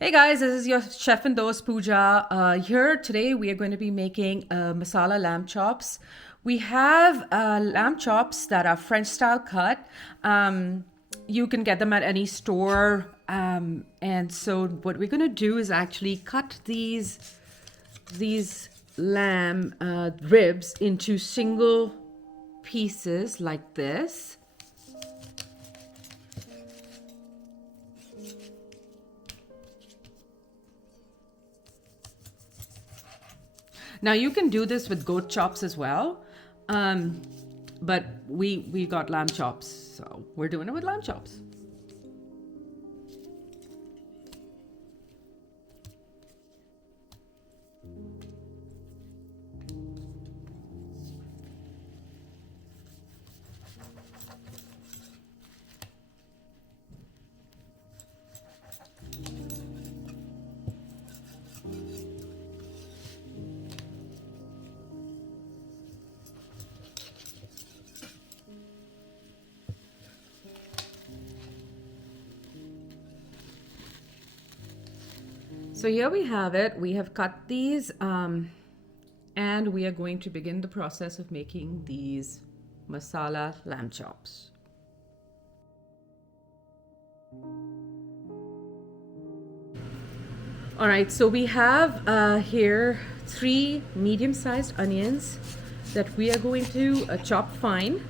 Hey guys, this is your chef and dost Pooja. Here today we are going to be making masala lamb chops. We have lamb chops that are French style cut. You can get them at any store. And so what we're going to do is actually cut these lamb ribs into single pieces like this. Now you can do this with goat chops as well, but we got lamb chops, so we're doing it with lamb chops. So here we have it. We have cut these, and we are going to begin the process of making these masala lamb chops. All right, so we have here 3 medium-sized onions that we are going to chop fine.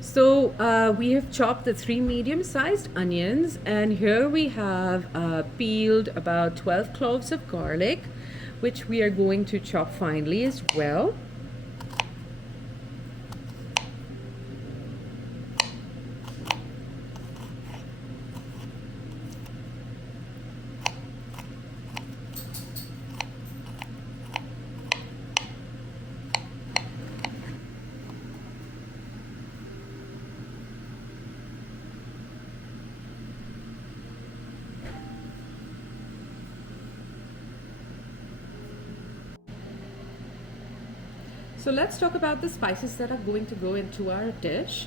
So we have chopped the 3 medium-sized onions, and here we have peeled about 12 cloves of garlic, which we are going to chop finely as well. So let's talk about the spices that are going to go into our dish.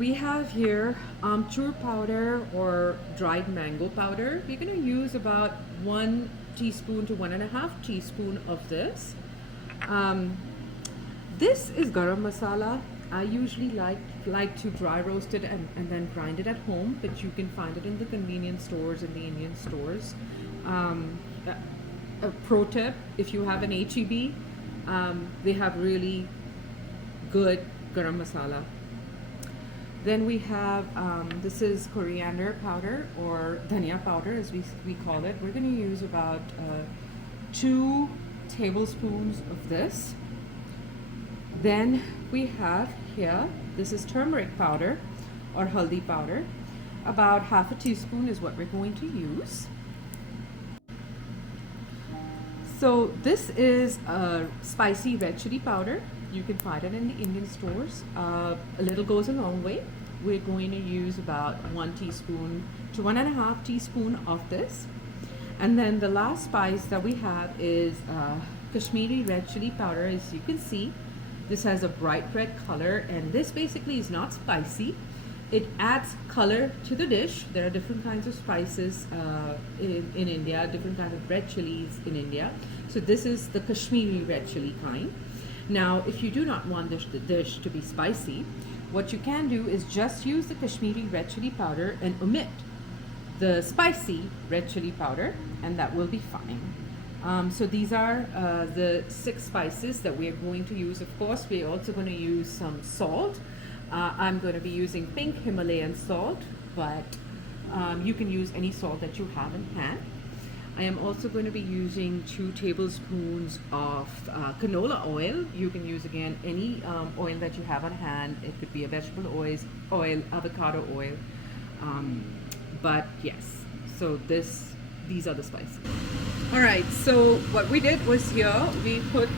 We have here amchur powder or dried mango powder. We're going to use about 1 teaspoon to 1.5 teaspoon of this. This is garam masala. I usually like to dry roast it and then grind it at home, but you can find it in the convenience stores and the Indian stores. A pro tip, if you have an HEB, they have really good garam masala. Then we have, this is coriander powder or dhania powder as we call it. We're going to use about 2 tablespoons of this. Then we have here, this is turmeric powder or haldi powder. About 1/2 teaspoon is what we're going to use. So this is a spicy red chili powder. You can find it in the Indian stores. A little goes a long way. We're going to use about 1 teaspoon to 1.5 teaspoon of this. And then the last spice that we have is Kashmiri red chili powder. As you can see, this has a bright red color, and this basically is not spicy. It adds color to the dish. There are different kinds of spices in India, different kinds of red chilies in India. So this is the Kashmiri red chili kind. Now, if you do not want the dish to be spicy, what you can do is just use the Kashmiri red chili powder and omit the spicy red chili powder, and that will be fine. So these are the 6 spices that we are going to use. Of course, we're also going to use some salt. I'm going to be using pink Himalayan salt, but you can use any salt that you have in hand. I am also going to be using 2 tablespoons of canola oil. You can use again any oil that you have on hand. It could be a vegetable oil, avocado oil. But yes, so these are the spices. All right, so what we did was here we put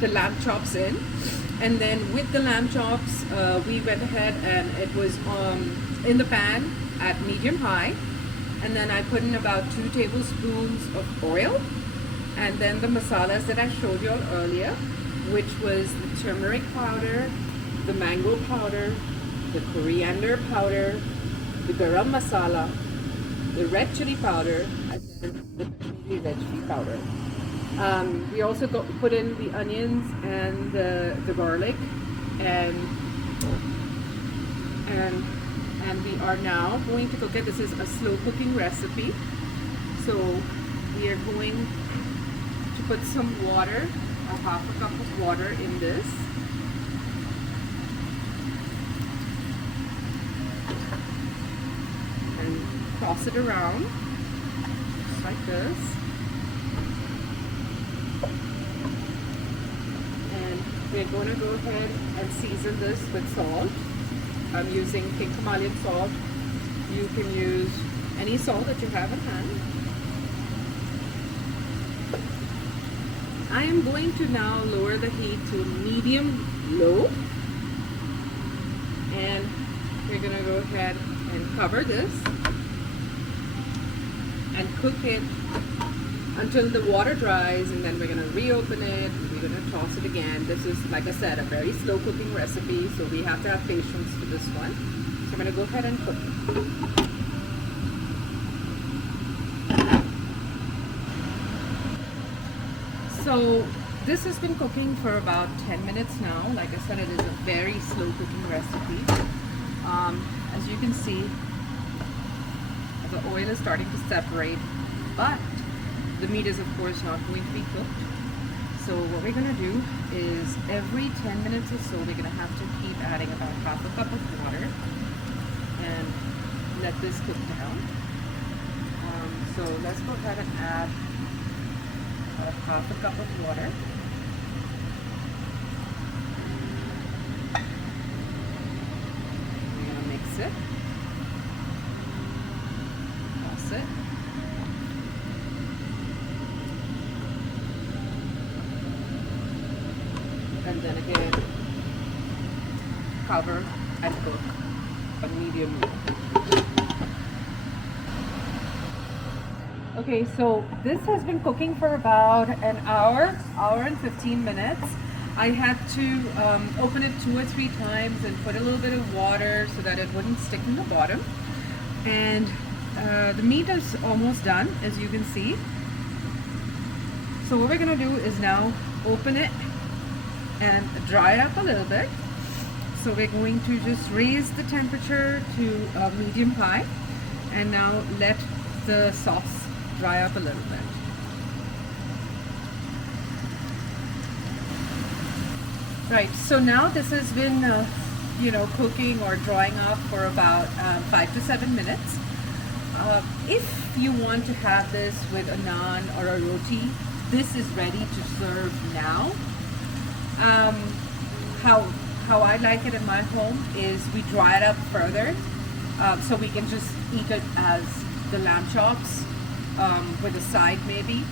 the lamb chops in, and then with the lamb chops we went ahead and it was in the pan at medium high, and then I put in about 2 tablespoons of oil, and then the masalas that I showed you all earlier, which was the turmeric powder, the mango powder, the coriander powder, the garam masala, the red chili powder, and then the Kashmiri red chili powder. We also put in the onions and the garlic, and we are now going to cook it. This is a slow cooking recipe, so we are going to put some water, a half a cup of water in this. And toss it around, just like this. And we're going to go ahead and season this with salt. I'm using pink Himalayan salt. You can use any salt that you have at hand. I am going to now lower the heat to medium-low, and we're going to go ahead and cover this and cook it until the water dries, and then we're going to reopen it and we're going to toss it again. This is, like I said, a very slow cooking recipe, so we have to have patience for this one. So I'm going to go ahead and cook it. So this has been cooking for about 10 minutes now. Like I said, it is a very slow cooking recipe. As you can see, the oil is starting to separate, but the meat is of course not going to be cooked. So what we're going to do is every 10 minutes or so, we're going to have to keep adding about half a cup of water and let this cook down. So let's go ahead and add half a cup of water. We're going to mix it, toss it, and then again cover and cook on medium low. Okay, so this has been cooking for about an hour and 15 minutes. I had to open it 2 or 3 times and put a little bit of water so that it wouldn't stick in the bottom. And the meat is almost done, as you can see. So what we're going to do is now open it and dry it up a little bit. So we're going to just raise the temperature to medium high, and now let the sauce dry up a little bit. Right, so now this has been cooking or drying up for about 5 to 7 minutes. If you want to have this with a naan or a roti, this is ready to serve now. How I like it in my home is we dry it up further, so we can just eat it as the lamb chops with a side maybe.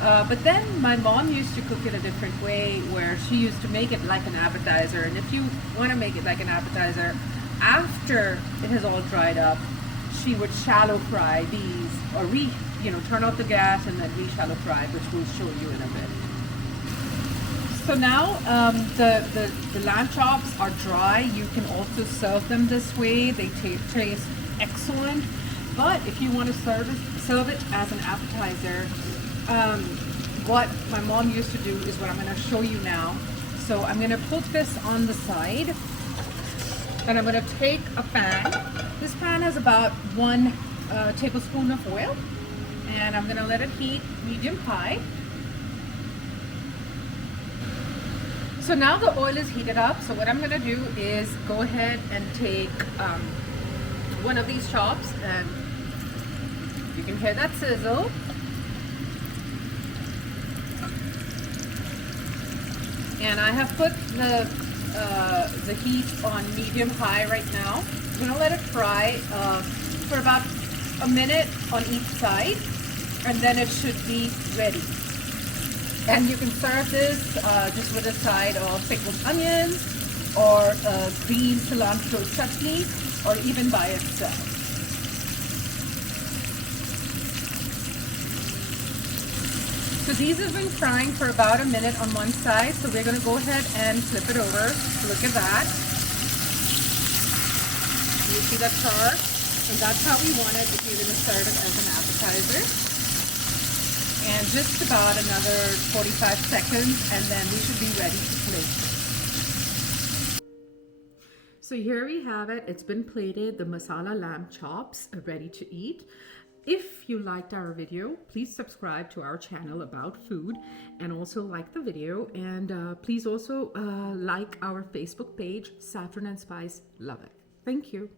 But then my mom used to cook it a different way, where she used to make it like an appetizer. And if you want to make it like an appetizer, after it has all dried up, she would shallow fry these, or turn off the gas and then re-shallow fry, which we'll show you in a bit. So now the lamb chops are dry. You can also serve them this way. They taste excellent. But if you want to serve it as an appetizer, what my mom used to do is what I'm going to show you now. So I'm going to put this on the side, and I'm going to take a pan. This pan has about 1 tablespoon of oil, and I'm going to let it heat medium high. So now the oil is heated up. So what I'm going to do is go ahead and take one of these chops, and you can hear that sizzle. And I have put the heat on medium high right now. I'm going to let it fry for about a minute on each side, and then it should be ready. And you can serve this just with a side of pickled onions or green cilantro chutney, or even by itself. So these have been frying for about a minute on one side, so we're going to go ahead and flip it over. Look at that. You see that char? And that's how we want it if you're going to serve it as an appetizer. And just about another 45 seconds, and then we should be ready to plate. So here we have it. It's been plated. The masala lamb chops are ready to eat. If you liked our video, please subscribe to our channel About Food, and also like the video, and please also like our Facebook page, Saffron and Spice. Love it. Thank you.